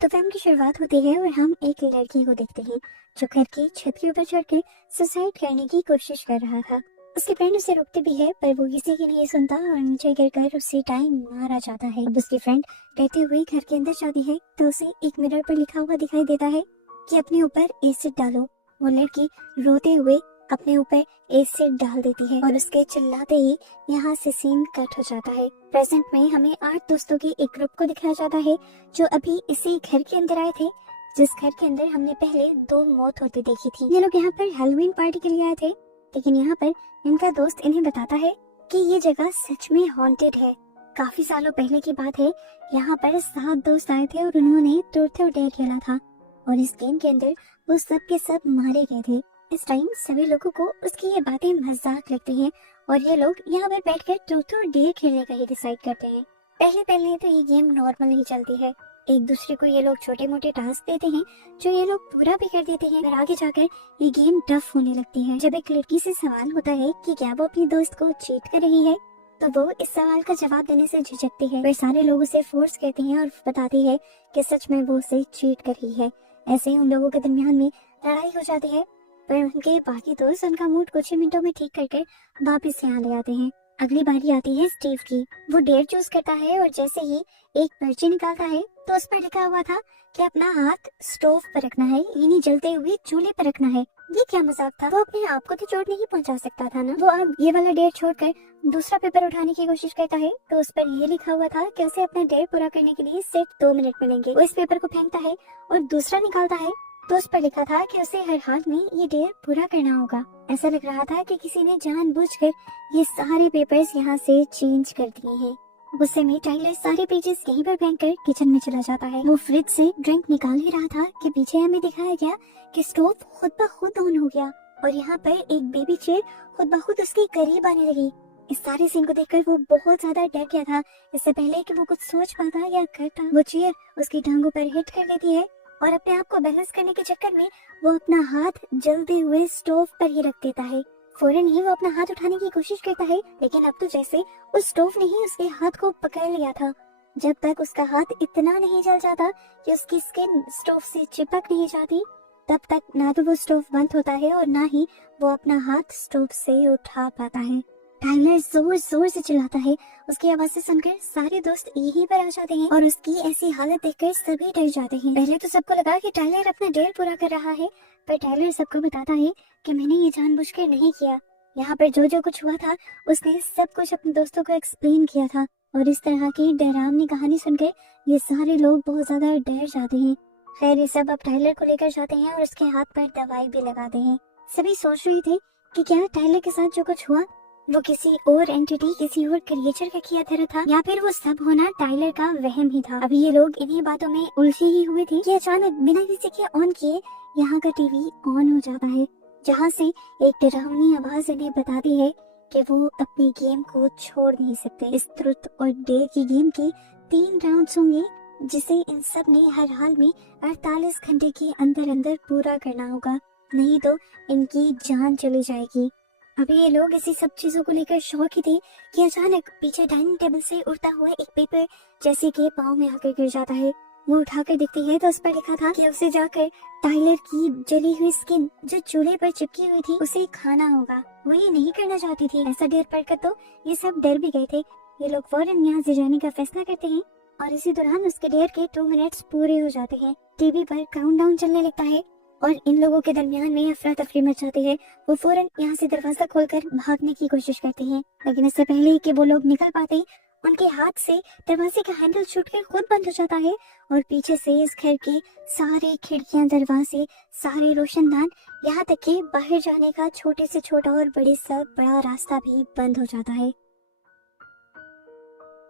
तो फिल्म की शुरुआत होती है और हम एक लड़की को देखते हैं जो घर की छत के ऊपर चढ़कर सुसाइड करने की कोशिश कर रहा था। उसकी फ्रेंड उसे रोकती भी है पर वो किसी की नहीं सुनता और नीचे गिरकर उससे टाइम मारा जाता है। अब उसकी फ्रेंड कहते हुए घर के अंदर जाती है तो उसे एक मिरर पर लिखा हुआ दिखाई देता है कि अपने ऊपर एसिड डालो। वो लड़की रोते हुए अपने ऊपर एसिड डाल देती है और उसके चिल्लाते ही यहाँ से सीन कट हो जाता है। प्रेजेंट में हमें 8 दोस्तों के एक ग्रुप को दिखाया जाता है जो अभी इसी घर के अंदर आए थे, जिस घर के अंदर हमने पहले 2 मौत होती देखी थी। ये लोग यहाँ पर हैलोवीन पार्टी के लिए आए थे, लेकिन यहाँ पर इनका दोस्त इन्हें बताता है कि ये जगह सच में हॉन्टेड है। काफी सालों पहले की बात है, यहाँ पर 7 दोस्त आए थे और उन्होंने ट्रूथ और डेयर खेला था और इस गेम के अंदर वो सब के सब मारे गए थे। इस टाइम सभी लोगों को उसकी ये बातें मजाक लगती हैं और ये लोग यहाँ पर बैठकर ट्रूथ और डेयर खेलने का ही डिसाइड करते हैं। पहले तो ये गेम नॉर्मल ही चलती है, एक दूसरे को ये लोग छोटे मोटे टास्क देते हैं जो ये लोग पूरा भी कर देते हैं और आगे जाकर ये गेम टफ होने लगती है। जब एक लड़की से सवाल होता है कि क्या वो अपनी दोस्त को चीट कर रही है तो वो इस सवाल का जवाब देने से झिझकती है, पर सारे लोग उसे फोर्स करते हैं और बताती है कि सच में वो उसे चीट कर रही है। ऐसे ही उन लोगों के दरमियान में लड़ाई हो जाती है, पर उनके बाकी दोस्त उनका मूड कुछ ही मिनटों में ठीक करके वापस यहाँ ले आते हैं। अगली बारी आती है स्टीव की। वो डेयर चूज करता है और जैसे ही एक पर्ची निकालता है तो उस पर लिखा हुआ था कि अपना हाथ स्टोव पर रखना है, यानी जलते हुए चूल्हे पर रखना है। ये क्या मजाक था, वो अपने आप को तो चोट नहीं पहुंचा सकता था ना। वो अब ये वाला डेयर छोड़कर दूसरा पेपर उठाने की कोशिश करता है तो उस पर ये लिखा हुआ था कि उसे अपना डेयर पूरा करने के लिए सिर्फ 2 मिनट मिलेंगे। वो इस पेपर को फेंकता है और दूसरा निकालता है तो उस पर लिखा था कि उसे हर हाल में ये डेयर पूरा करना होगा। ऐसा लग रहा था कि किसी ने जानबूझकर ये सारे पेपर्स यहाँ से चेंज कर दिए हैं। गुस्से में टाइलर सारे पेजेस यहीं पर फेंक कर किचन में चला जाता है। वो फ्रिज से ड्रिंक निकाल ही रहा था कि पीछे हमें दिखाया गया कि स्टोव खुद ब खुद ऑन हो गया और यहाँ पर एक बेबी चेयर खुद ब खुद उसके करीब आने लगी। इस सारे सीन को देखकर वो बहुत ज्यादा डर गया था। इससे पहले कि वो कुछ सोच पाता या करता, वो चेयर उसकी टांगों पर हिट कर लेती है और अपने आप को बैलेंस करने के चक्कर में वो अपना हाथ जलते हुए स्टोव पर ही रख देता है। फौरन ही वो अपना हाथ उठाने की कोशिश करता है, लेकिन अब तो जैसे उस स्टोव ने ही उसके हाथ को पकड़ लिया था। जब तक उसका हाथ इतना नहीं जल जाता कि उसकी स्किन स्टोव से चिपक नहीं जाती, तब तक ना तो वो स्टोव बंद होता है और ना ही वो अपना हाथ स्टोव से उठा पाता है। टाइलर जोर जोर से चिल्लाता है। उसकी आवाज़ें सुनकर सारे दोस्त यहीं पर आ जाते हैं और उसकी ऐसी हालत देखकर सभी डर जाते हैं। पहले तो सबको लगा कि टाइलर अपना डेयर पूरा कर रहा है, पर टाइलर सबको बताता है कि मैंने ये जानबूझकर नहीं किया। यहाँ पर जो जो कुछ हुआ था उसने सब कुछ अपने दोस्तों को एक्सप्लेन किया था और इस तरह की डरावनी कहानी सुनकर ये सारे लोग बहुत ज्यादा डर जाते हैं। खैर ये सब अब टाइलर को लेकर जाते हैं और उसके हाथ पर दवाई भी लगाते हैं। सभी सोच रहे थे कि क्या टाइलर के साथ जो कुछ हुआ वो किसी और एंटिटी, किसी और क्रिएचर का किया धरा था या फिर वो सब होना टाइलर का वहम ही था। अभी ये लोग इन्हीं बातों में उलझे ही हुए थे कि अचानक बिना किसी के ऑन किए यहाँ का टीवी ऑन हो जाता है, जहाँ से एक डरावनी आवाज इन्हें बताती है कि वो अपनी गेम को छोड़ नहीं सकते। इस ट्रुथ और डेयर की गेम के 3 राउंड्स होंगे जिसे इन सब ने हर हाल में 48 घंटे के अंदर अंदर पूरा करना होगा, नहीं तो इनकी जान चली जाएगी। अभी ये लोग इसी सब चीजों को लेकर शौक ही थे कि अचानक पीछे डाइनिंग टेबल से उड़ता हुआ एक पेपर जैसे के पाँव में आकर गिर जाता है। वो उठाकर देखती है तो उस पर लिखा था कि उसे जाकर टाइलर की जली हुई स्किन जो चूल्हे पर चिपकी हुई थी उसे खाना होगा। वो ये नहीं करना चाहती थी। ऐसा डर पड़कर तो ये सब डर भी गए थे। ये लोग फौरन यहाँ से जाने का फैसला करते हैं और इसी दौरान उसके डेयर के 2 मिनट्स पूरे हो जाते हैं। टीवी पर काउंटडाउन चलने लगता है और इन लोगों के दरमियान में अफरा तफरी मच जाती है। वो फौरन यहाँ से दरवाजा खोलकर भागने की कोशिश करते हैं, लेकिन इससे पहले कि वो लोग निकल पाते उनके हाथ से दरवाजे का हैंडल छूटकर खुद बंद हो जाता है और पीछे से इस घर के सारे खिड़कियां, दरवाजे, सारे रोशनदान, यहाँ तक कि बाहर जाने का छोटे से छोटा और बड़े से बड़ा रास्ता भी बंद हो जाता है।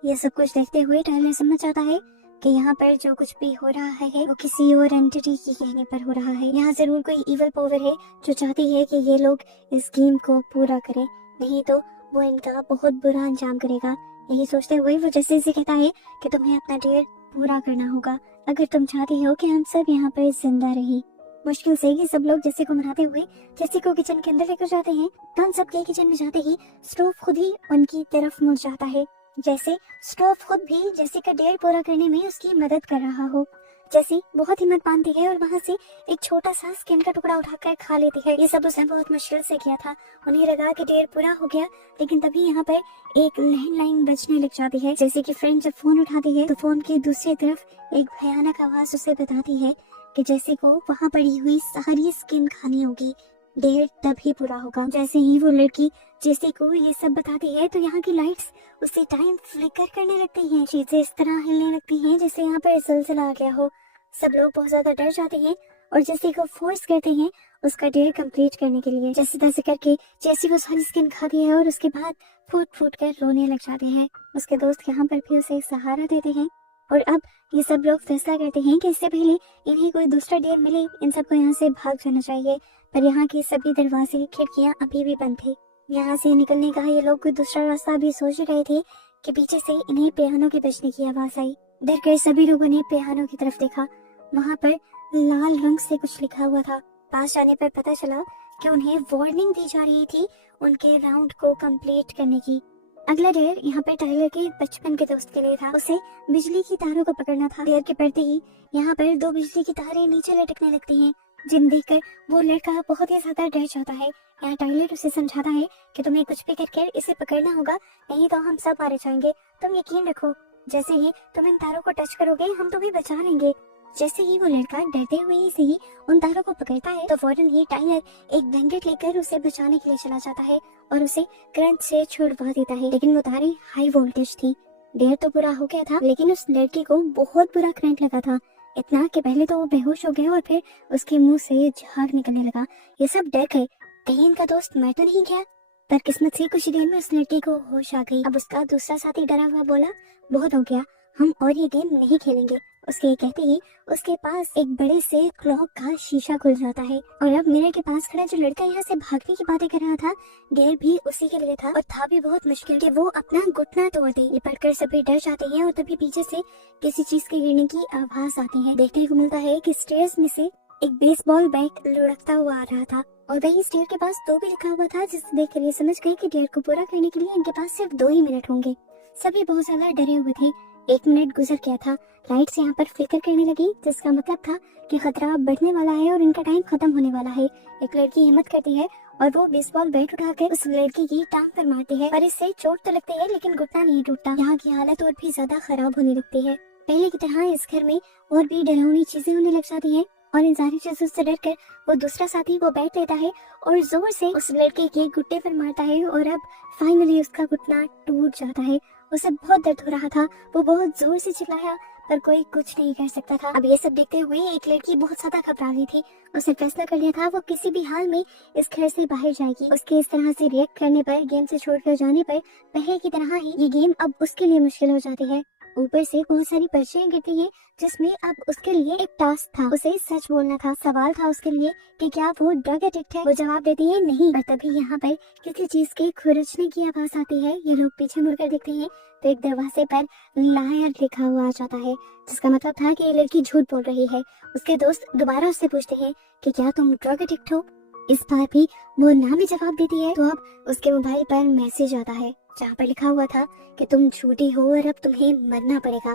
ये सब कुछ देखते हुए टाइलर समझ जाता है कि यहाँ पर जो कुछ भी हो रहा है वो किसी और एंटिटी के कहने पर हो रहा है। यहाँ जरूर कोई इवल पावर है जो चाहती है कि ये लोग इस गेम को पूरा करें, नहीं तो वो इनका बहुत बुरा अंजाम करेगा। यही सोचते हुए वो जैसे से कहता है कि तुम्हें अपना डेयर पूरा करना होगा अगर तुम चाहती हो कि हम सब यहाँ पर जिंदा रहें। मुश्किल से ये सब लोग जैसे को मनाते हुए जैसे को किचन के अंदर लेकर जाते हैं तो उन सबके किचन में जाते ही स्टोव खुद ही उनकी तरफ मुड़ जाता है, जैसे स्टोव खुद भी जैसे का डेयर पूरा करने में उसकी मदद कर रहा हो। जैसी बहुत हिम्मत बांधती है और वहाँ से एक छोटा सा स्किन का टुकड़ा उठाकर खा लेती है। ये सब उसने बहुत मुश्किल से किया था। उन्हें लगा कि ढेर पूरा हो गया, लेकिन तभी यहाँ पर एक लैंडलाइन बजने लग जाती है। जैसे कि फ्रेंड जब फोन उठाती है तो फोन की दूसरी तरफ एक भयानक आवाज उसे बताती है कि जैसे को वहाँ पड़ी हुई सारी स्किन खानी होगी, ढेर तभी पूरा होगा। जैसे ही वो लड़की जैसे को ये सब बताती है तो यहाँ की लाइट्स उसी टाइम फ्लिकर करने लगती हैं। चीजें इस तरह हिलने लगती हैं जैसे यहाँ पर ज़लज़ला आ गया हो। सब लोग बहुत ज्यादा डर जाते हैं और जैसे को फोर्स करते हैं उसका डेयर कंप्लीट करने के लिए। जैसे तैसे करके जैसे वो सारी स्किन खाती है और उसके बाद फूट फूट कर रोने लग जाते हैं। उसके दोस्त यहाँ पर भी उसे सहारा देते हैं और अब ये सब लोग फैसला करते हैं कि इससे पहले इन्हें कोई दूसरा डेयर मिले, इन सबको यहाँ से भाग जाना चाहिए। पर यहाँ के सभी दरवाजे खिड़कियाँ अभी भी बंद थे। यहाँ से निकलने का ये लोग कोई दूसरा रास्ता भी सोच रहे थे कि पीछे से इन्हें पियानो के बजने की आवाज आई। डर कर सभी लोगों ने पियानो की तरफ देखा। वहाँ पर लाल रंग से कुछ लिखा हुआ था। पास जाने पर पता चला कि उन्हें वार्निंग दी जा रही थी उनके राउंड को कंप्लीट करने की। अगला डेयर यहाँ पर टाइलर के बचपन के दोस्त के लिए था। उसे बिजली की तारों को पकड़ना था। डेयर के पड़ते ही यहाँ पर 2 बिजली की तारें नीचे लटकने लगती हैं, जिन देखकर वो लड़का बहुत ही ज्यादा डर जाता है। यहाँ टाइलर उसे समझाता है कि तुम्हें कुछ भी करके इसे पकड़ना होगा, नहीं तो हम सब मारे जाएंगे। तुम यकीन रखो, जैसे ही तुम इन तारों को टच करोगे हम तुम्हें बचा लेंगे। जैसे ही वो लड़का डरते हुए से ही उन तारों को पकड़ता है तो फौरन ही टाइलर एक ब्लैंकेट लेकर उसे बचाने के लिए चला जाता है और उसे करंट से छुड़वा देता है। लेकिन वो तारें हाई वोल्टेज थी। डेयर तो पूरा हो गया था, लेकिन उस लड़की को बहुत बुरा करंट लगा था। इतना कि पहले तो वो बेहोश हो गया और फिर उसके मुंह से झाग निकलने लगा। ये सब डर गए, कहीं इनका दोस्त मर तो नहीं गया। पर किस्मत से कुछ ही देर में उस लड़की को होश आ गई। अब उसका दूसरा साथी डरा हुआ बोला, बहुत हो गया, हम और ये गेम नहीं खेलेंगे। उसके कहते ही उसके पास एक बड़े से क्लॉक का शीशा खुल जाता है और अब मिरर के पास खड़ा जो लड़का यहाँ से भागने की बातें कर रहा था, डेयर भी उसी के लिए था और था भी बहुत मुश्किल कि वो अपना घुटना तोड़ दे। ये पढ़कर सभी डर जाते हैं और तभी पीछे से किसी चीज के गिरने की आवाज आती है। देखने को मिलता है कि स्टेयर्स में से एक बेसबॉल बैट लुढ़कता हुआ आ रहा था और वही स्टेयर के पास 2 भी लिखा हुआ था, जिसे देखकर ये समझ गए कि डेयर को पूरा करने के लिए इनके पास सिर्फ 2 ही मिनट होंगे। सभी बहुत ज्यादा डरे हुए थे। 1 मिनट गुजर गया था। लाइट्स यहाँ पर फ्लिकर करने लगी, जिसका मतलब था कि खतरा बढ़ने वाला है और इनका टाइम खत्म होने वाला है। एक लड़की हिम्मत करती है और वो बेसबॉल बैट उठाकर उस लड़की की टांग पर मारती है, पर इससे चोट तो लगती है लेकिन घुटना नहीं टूटता। यहाँ की हालत और भी ज्यादा खराब होने लगती है। पहले की तरह इस घर में और भी डरावनी चीजें होने लग जाती है और इन सारी चीजों से डर कर वो दूसरा साथी वो बैठ लेता है और जोर से उस लड़के के घुटने पर मारता है और अब फाइनली उसका घुटना टूट जाता है। उसे बहुत दर्द हो रहा था, वो बहुत जोर से चिल्लाया पर कोई कुछ नहीं कर सकता था। अब ये सब देखते हुए एक लड़की बहुत ज्यादा घबरा रही थी। उसने फैसला कर लिया था वो किसी भी हाल में इस घर से बाहर जाएगी। उसके इस तरह से रिएक्ट करने पर, गेम से छोड़कर जाने पर पहले की तरह ही ये गेम अब उसके लिए मुश्किल हो जाती है। ऊपर से बहुत सारी पर्चियां गिरती हैं जिसमें अब उसके लिए एक टास्क था, उसे सच बोलना था। सवाल था उसके लिए कि क्या वो ड्रग एडिक्ट है। वो जवाब देती है नहीं, पर तभी यहाँ पर किसी चीज के खुरचने की आवाज आती है। ये लोग पीछे मुड़कर देखते हैं तो एक दरवाजे पर लायर लिखा हुआ आ जाता है, जिसका मतलब था कि ये लड़की झूठ बोल रही है। उसके दोस्त दोबारा उससे पूछते हैं कि क्या तुम ड्रग एडिक्ट हो। इस बार भी वो ना भी जवाब देती है तो अब उसके मोबाइल पर मैसेज आता है जहाँ पर लिखा हुआ था कि तुम झूठी हो और अब तुम्हें मरना पड़ेगा।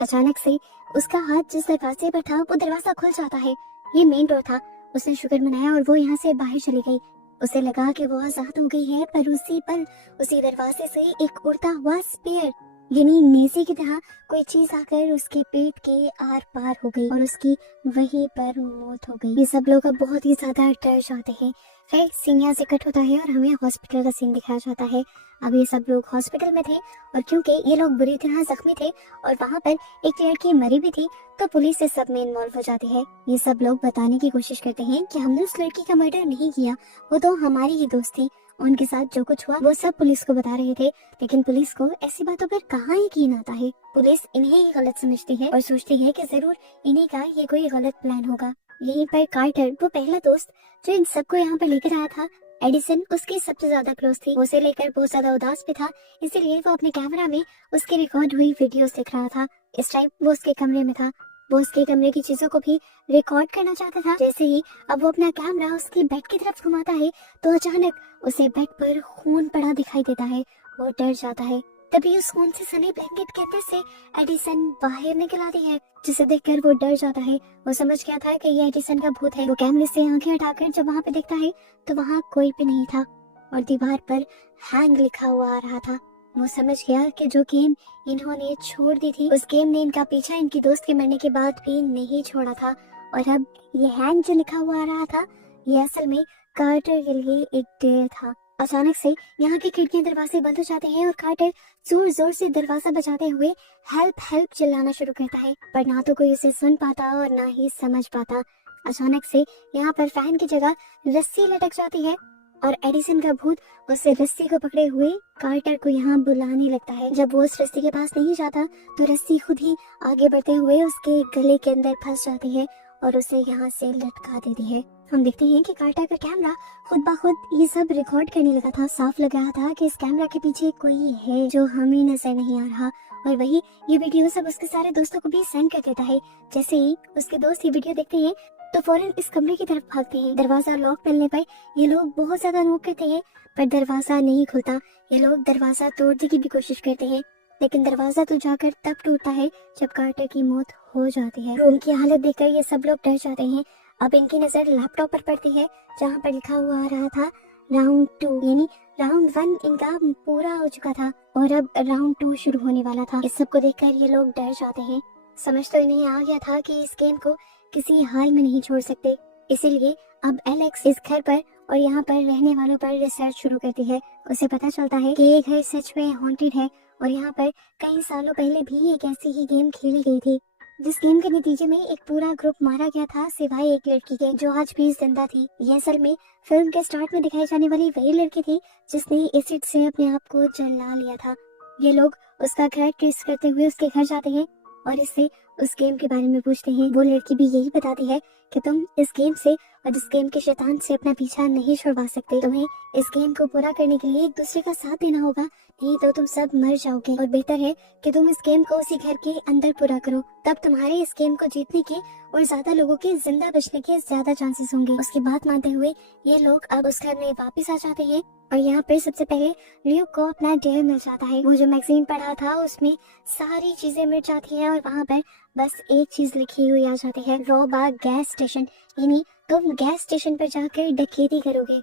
अचानक से उसका हाथ जिस दरवाजे पर था वो दरवाजा खुल जाता है। ये मेन डोर था। उसने शुक्र मनाया और वो यहाँ से बाहर चली गई। उसे लगा कि वो आजाद हो गई है, पर उसी पल उसी दरवाजे से एक उड़ता हुआ स्पेयर यानी नेज़ी की तरह कोई चीज आकर उसके पेट के आर पार हो गई और उसकी वहीं पर मौत हो गई। ये सब लोग अब बहुत ही ज्यादा डर जाते हैं। फिर सीन यहाँ से कट होता है और हमें हॉस्पिटल का सीन दिखाया जाता है। अब ये सब लोग हॉस्पिटल में थे और क्योंकि ये लोग बुरी तरह जख्मी थे और वहाँ पर एक लड़की मरी भी थी तो पुलिस इस सब में इन्वॉल्व हो जाती है। ये सब लोग बताने की कोशिश करते हैं कि हमने उस लड़की का मर्डर नहीं किया, वो तो हमारी ही दोस्त थी। उनके साथ जो कुछ हुआ वो सब पुलिस को बता रहे थे, लेकिन पुलिस को ऐसी बातों पर कहाँ यकीन आता है। पुलिस इन्हें ही गलत समझती है और सोचती है कि जरूर इन्हीं का ये कोई गलत प्लान होगा। यहीं पर कार्टर, वो पहला दोस्त जो इन सबको यहाँ पर लेकर आया था, एडिसन उसकी सबसे ज्यादा क्लोज थी। उसे लेकर बहुत ज्यादा उदास भी था, इसीलिए वो अपने कैमरा में उसके रिकॉर्ड हुई वीडियोस देख रहा था। इस टाइम वो उसके कमरे में था। वो उसके कमरे की चीजों को भी रिकॉर्ड करना चाहता था। जैसे ही अब वो अपना कैमरा उसकी बेड की तरफ घुमाता है तो अचानक उसे बेड पर खून पड़ा दिखाई देता है। वो डर जाता है तभी उस कौन से सनी ब्लैंकेट के अंदर से एडिसन बाहर निकल आती है, जिसे देखकर वो डर जाता है। वो समझ गया था कि ये एडिसन का भूत है। वो कैमरे से आंखें हटाकर जब वहाँ पे देखता है तो वहाँ कोई भी नहीं था और दीवार पर हैंग लिखा हुआ आ रहा था। वो समझ गया कि जो गेम इन्होंने छोड़ दी थी, उस गेम ने इनका पीछा इनकी दोस्त के मरने के बाद भी नहीं छोड़ा था। और अब ये हैंग जो लिखा हुआ आ रहा था, ये असल में कार्टर के लिए एक डेयर था। अचानक से यहाँ की खिड़कियां दरवाजे बंद हो जाते हैं और कार्टर जोर जोर से दरवाजा बजाते हुए हेल्प हेल्प चिल्लाना शुरू करता है, पर ना तो कोई उसे सुन पाता और ना ही समझ पाता। अचानक से यहाँ पर फैन की जगह रस्सी लटक जाती है और एडिसन का भूत उस रस्सी को पकड़े हुए कार्टर को यहाँ बुलाने लगता है। जब वो उस रस्सी के पास नहीं जाता तो रस्सी खुद ही आगे बढ़ते हुए उसके गले के अंदर फंस जाती है और उसे यहाँ से लटका देती है। हम देखते हैं कि कार्टर का कैमरा खुद ब खुद ये सब रिकॉर्ड करने लगा था। साफ लग रहा था कि इस कैमरा के पीछे कोई है जो हमें नजर नहीं आ रहा, और वही ये वीडियो सब उसके सारे दोस्तों को भी सेंड कर देता है। जैसे ही उसके दोस्त ये वीडियो देखते हैं तो फौरन इस कमरे की तरफ भागते हैं। दरवाजा लॉक मिलने पर ये लोग बहुत ज्यादा नोक करते हैं, पर दरवाजा नहीं खुलता। ये लोग दरवाजा तोड़ने की भी कोशिश करते हैं, लेकिन दरवाजा तो जाकर तब टूटता है जब कार्टर की मौत हो जाती है। रूम की हालत देखकर ये सब लोग डर जाते हैं। अब इनकी नजर लैपटॉप पर पड़ती है जहाँ पर लिखा हुआ आ रहा था राउंड 2, यानी राउंड 1 इनका पूरा हो चुका था और अब राउंड 2 शुरू होने वाला था। इस सब को देखकर ये लोग डर जाते हैं। समझ तो इन्हें आ गया था कि इस गेम को किसी हाल में नहीं छोड़ सकते, इसीलिए अब एलेक्स इस घर पर और यहाँ पर रहने वालों पर रिसर्च शुरू करती है। उसे पता चलता है कि ये घर सच में हॉन्टेड है और यहाँ पर कई सालों पहले भी एक ऐसी ही गेम खेली गई थी, जिस गेम के नतीजे में एक पूरा ग्रुप मारा गया था सिवाय एक लड़की के जो आज भी जिंदा थी। ये असल में फिल्म के स्टार्ट में दिखाई जाने वाली वही लड़की थी जिसने एसिड से अपने आप को जला लिया था। ये लोग उसका घर ट्रेस करते हुए उसके घर जाते हैं और इससे उस गेम के बारे में पूछते हैं। वो लड़की भी यही बताती है कि तुम इस गेम से और इस गेम के शैतान से अपना पीछा नहीं छुड़वा सकते। तुम्हें इस गेम को पूरा करने के लिए एक दूसरे का साथ देना होगा, नहीं तो तुम सब मर जाओगे। और बेहतर है कि तुम इस गेम को उसी घर के अंदर पूरा करो, तब तुम्हारे इस गेम को जीतने के और ज्यादा लोगों के जिंदा बचने के ज्यादा चांसेस होंगे। उसकी बात मानते हुए ये लोग अब उस घर में वापस आ जाते हैं और यहाँ पे सबसे पहले ल्यूक को अपना डेयर मिल जाता है। वो जो मैगजीन पढ़ा था उसमें सारी चीजें मिल जाती हैं और वहाँ पर बस एक चीज लिखी हुई आ जाती है, रॉब गैस स्टेशन, यानी तुम गैस स्टेशन पर जाकर डकैती करोगे।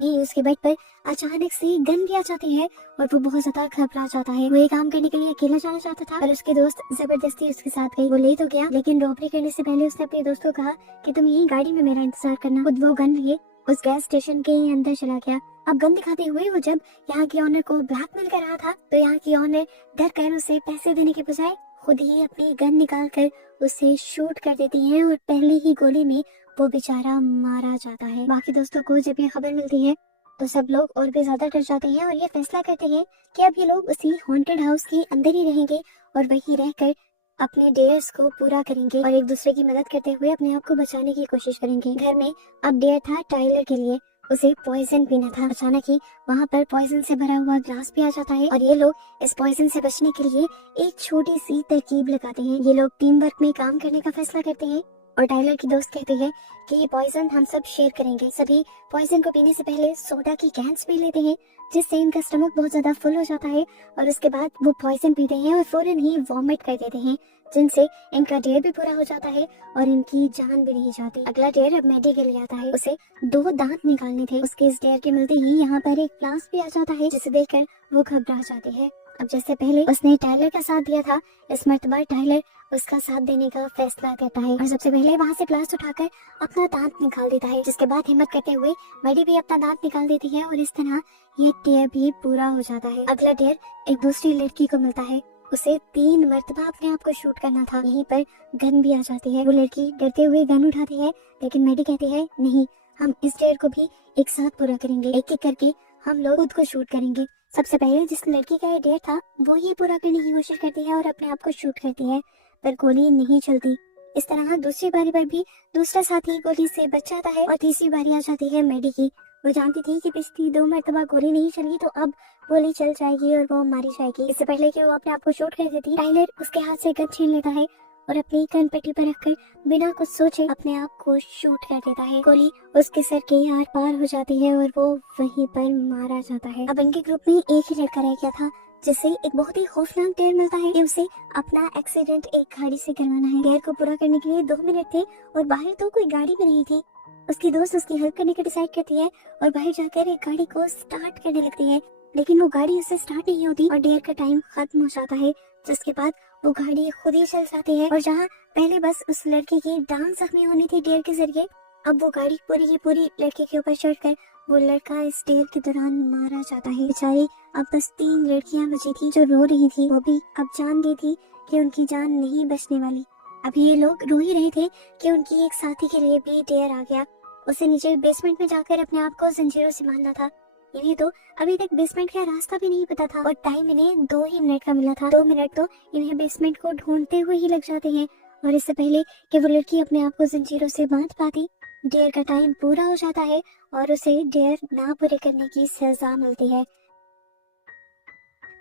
उसके बेड पर अचानक से गन भी आ जाती है और वो बहुत ज्यादा घबरा जाता है। वो ये काम करने के लिए अकेला जाना चाहता था पर उसके दोस्त जबरदस्ती उसके साथ गई। वो ले तो गया, लेकिन रॉबरी करने से पहले उसने अपने दोस्त को कहा कि तुम यही गाड़ी में मेरा इंतजार करना। खुद वो गन लिए उस गैस स्टेशन के अंदर चला गया। अब गन दिखाते हुए वो जब यहाँ की ऑनर को ब्लैकमेल कर रहा था तो यहाँ की ऑनर डर कर उसे पैसे देने के बजाय खुद ही अपनी गन निकाल कर उसे शूट कर देती है और पहले ही गोली में वो बेचारा मारा जाता है। बाकी दोस्तों को जब ये खबर मिलती है तो सब लोग और भी ज्यादा डर जाते हैं और ये फैसला करते हैं कि अब ये लोग उसी हॉन्टेड हाउस के अंदर ही रहेंगे और वहीं रहकर अपने डेयर्स को पूरा करेंगे और एक दूसरे की मदद करते हुए अपने आप को बचाने की कोशिश करेंगे। घर में अब डेयर था टाइलर के लिए, उसे पॉइजन पीना था। अचानक ही वहाँ पर पॉइजन से भरा हुआ ग्लास भी आ जाता है और ये लोग इस पॉइजन से बचने के लिए एक छोटी सी तरकीब लगाते हैं। ये लोग टीम वर्क में काम करने का फैसला करते हैं और टाइलर की दोस्त कहते हैं कि ये पॉइजन हम सब शेयर करेंगे। सभी पॉइजन को पीने से पहले सोडा की कैंस पी लेते हैं, जिससे इनका स्टमक बहुत ज्यादा फुल हो जाता है और उसके बाद वो पॉइजन पीते हैं और फौरन ही वॉमिट कर देते हैं, जिनसे इनका डेयर भी पूरा हो जाता है और इनकी जान भी नहीं जाती। अगला डेयर अब मैडी के लिए आता है। उसे 2 दांत निकालने थे। उसके इस डेयर के मिलते ही यहाँ पर एक प्लास भी आ जाता है, जिसे देखकर वो घबरा जाती है। अब जैसे पहले उसने टाइलर का साथ दिया था, इस मर्तबा टाइलर उसका साथ देने का फैसला करता है और सबसे पहले वहाँ से प्लास उठाकर अपना दांत निकाल देता है, जिसके बाद हिम्मत करते हुए मैडी भी अपना दांत निकाल देती है और इस तरह ये डेयर भी पूरा हो जाता है। अगला डेयर एक दूसरी लड़की को मिलता है। उसे 3 मर्तबा अपने आप को शूट करना था। यहीं पर गन भी आ जाती है। वो लड़की डरते हुए गन उठाती है, लेकिन मैडी कहती है नहीं, हम इस डेयर को भी एक साथ पूरा करेंगे, एक एक करके हम लोग खुद को शूट करेंगे। सबसे पहले जिस लड़की का ये डेयर था वो ये पूरा करने की कोशिश करती है और अपने आप को शूट करती है, पर गोली नहीं चलती। इस तरह दूसरी बारी पर भी दूसरा साथी गोली से बच जाता है और तीसरी बारी आ जाती है मैडी की। वो जानती थी कि पिछली 2 मरतबा गोली नहीं चली तो अब गोली चल जाएगी और वो मारी जाएगी। इससे पहले कि वो अपने आप को शूट कर देती, टाइलर उसके हाथ से गन छीन लेता है और अपनी गन पट्टी पर रखकर बिना कुछ सोचे अपने आप को शूट कर देता है। गोली उसके सर के आर पार हो जाती है और वो वहीं पर मारा जाता है। अब इनके ग्रुप में एक ही लड़का रह गया था जिसे एक बहुत ही खौफनाक डेयर मिलता है कि उसे अपना एक्सीडेंट एक गाड़ी से करवाना है। डेयर को पूरा करने के लिए 2 मिनट थे और बाहर तो कोई गाड़ी भी नहीं थी। उसकी दोस्त उसकी हेल्प करने का डिसाइड करती है और बाहर जाकर एक गाड़ी को स्टार्ट करने लगती है, लेकिन वो गाड़ी उससे स्टार्ट नहीं होती और डेयर का टाइम खत्म हो जाता है, जिसके बाद वो गाड़ी खुद ही चल जाती है। और जहाँ पहले बस उस लड़के की डांस जख्मी होनी थी डेयर के जरिए, अब वो गाड़ी पूरी की पूरी लड़के के ऊपर चढ़कर वो लड़का इस डेयर के दौरान मारा जाता है। बेचारी अब बस 3 लड़कियां बची थी जो रो रही थी, वो भी अब जान गई थी कि उनकी जान नहीं बचने वाली। अभी ये लोग रो ही रहे थे कि उनकी एक साथी के लिए भी डेयर आ गया। उसे नीचे बेसमेंट में जाकर अपने आप को जंजीरों से बांधना था। इन्हें तो अभी तक बेसमेंट का रास्ता भी नहीं पता था और टाइम इन्हें 2 ही मिनट का मिला था। 2 मिनट तो इन्हें बेसमेंट को ढूंढते हुए ही लग जाते हैं और इससे पहले कि वो लड़की अपने आप को जंजीरों से बांध पाती, डेयर का टाइम पूरा हो जाता है और उसे डेयर ना पूरे करने की सजा मिलती है।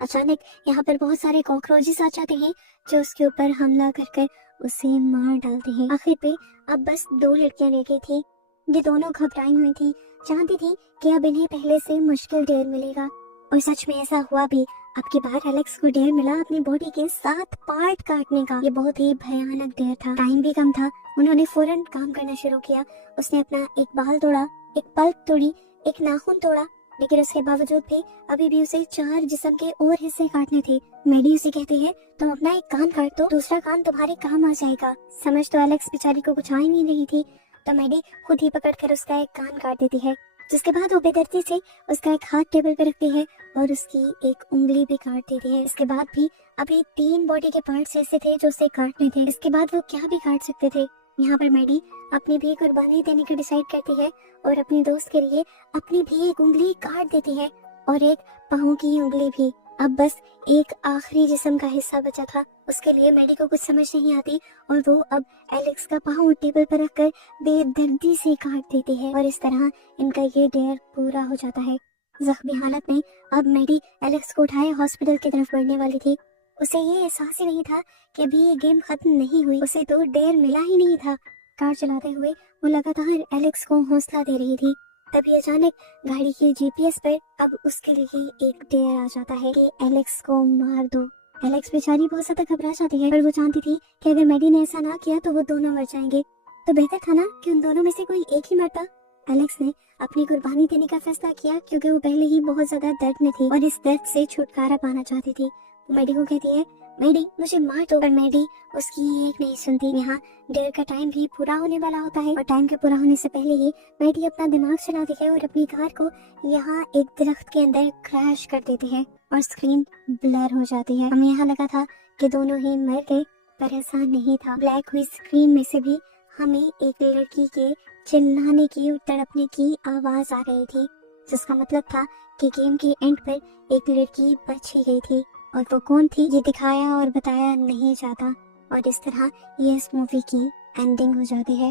अचानक यहाँ पर बहुत सारे कॉकरोचेस आ जाते हैं जो उसके ऊपर हमला कर उसे मार डालते हैं। आखिर पे अब बस 2 लड़कियां रह गई थी। ये दोनों घबराई हुई थी, चाहती थी कि अब इन्हें पहले से मुश्किल डेयर मिलेगा और सच में ऐसा हुआ भी। अब की बार एलेक्स को डेयर मिला अपनी बॉडी के 7 पार्ट काटने का। ये बहुत ही भयानक डेयर था, टाइम भी कम था। उन्होंने फौरन काम करना शुरू किया। उसने अपना एक बाल तोड़ा, एक पल्प तोड़ी, एक नाखून तोड़ा, लेकिन उसके बावजूद भी अभी भी उसे 4 जिस्म के और हिस्से काटने थे। मेडी उसे कहती है तुम अपना एक कान काट दो, दूसरा कान तुम्हारे काम आ जाएगा। समझ तो एलेक्स बेचारी को कुछ आ ही नहीं रही थी, तो मेडी खुद ही पकड़कर उसका एक कान काट देती है, जिसके बाद वो बेदर्दी से उसका एक हाथ टेबल पर रखती है और उसकी एक उंगली भी काट देती है। इसके बाद भी अभी 3 बॉडी के पार्ट्स ऐसे थे जो उसे काटने थे। इसके बाद वो क्या भी काट सकते थे। यहाँ पर मेडी अपनी भी कुर्बानी देने का डिसाइड करती है और अपनी दोस्त के लिए अपनी भी एक उंगली काट देती है और एक पाँव की उंगली भी। अब बस एक आखिरी जिस्म का हिस्सा बचा था। उसके लिए मेडी को कुछ समझ नहीं आती और वो अब एलेक्स का पाँव टेबल पर रखकर बेदर्दी से काट देती है और इस तरह इनका ये डेयर पूरा हो जाता है। जख्मी हालत में अब मेडी एलेक्स को उठाए हॉस्पिटल की तरफ बढ़ने वाली थी। उसे ये एहसास ही नहीं था कि अभी ये गेम खत्म नहीं हुई। उसे तो डेयर मिला ही नहीं था। कार चलाते हुए वो लगातार एलेक्स को हौसला दे रही थी। तभी अचानक गाड़ी के जीपीएस पर अब उसके लिए एक डेयर आ जाता है कि एलेक्स को मार दो। एलेक्स बेचारी बहुत ज्यादा घबरा जाती है, पर वो जानती थी कि अगर मेडी ने ऐसा ना किया तो वो दोनों मर जाएंगे, तो बेहतर था ना कि उन दोनों में से कोई एक ही मरता। एलेक्स ने अपनी कुर्बानी देने का फैसला किया क्योंकि वो पहले ही बहुत ज्यादा दर्द में थी और इस दर्द से छुटकारा पाना चाहती थी। मेडी को कहती है मेडी मुझे मार दो, पर मेडी उसकी एक नहीं सुनती। यहाँ डेयर का टाइम भी पूरा होने वाला होता है और टाइम के पूरा होने से पहले ही मेडी अपना दिमाग चलाती है और अपनी कार को यहाँ एक दरख्त के अंदर क्रैश कर देती है और स्क्रीन ब्लर हो जाती है। हमें यहाँ लगा था कि दोनों ही मर गए, पर ऐसा नहीं था। ब्लैक हुई स्क्रीन में से भी हमें एक लड़की के चिल्लाने की, तड़पने की आवाज आ रही थी, जिसका मतलब था कि गेम के एंड पर एक लड़की बच ही गई थी और वो कौन थी ये दिखाया और बताया नहीं जाता और इस तरह ये इस मूवी की एंडिंग हो जाती है।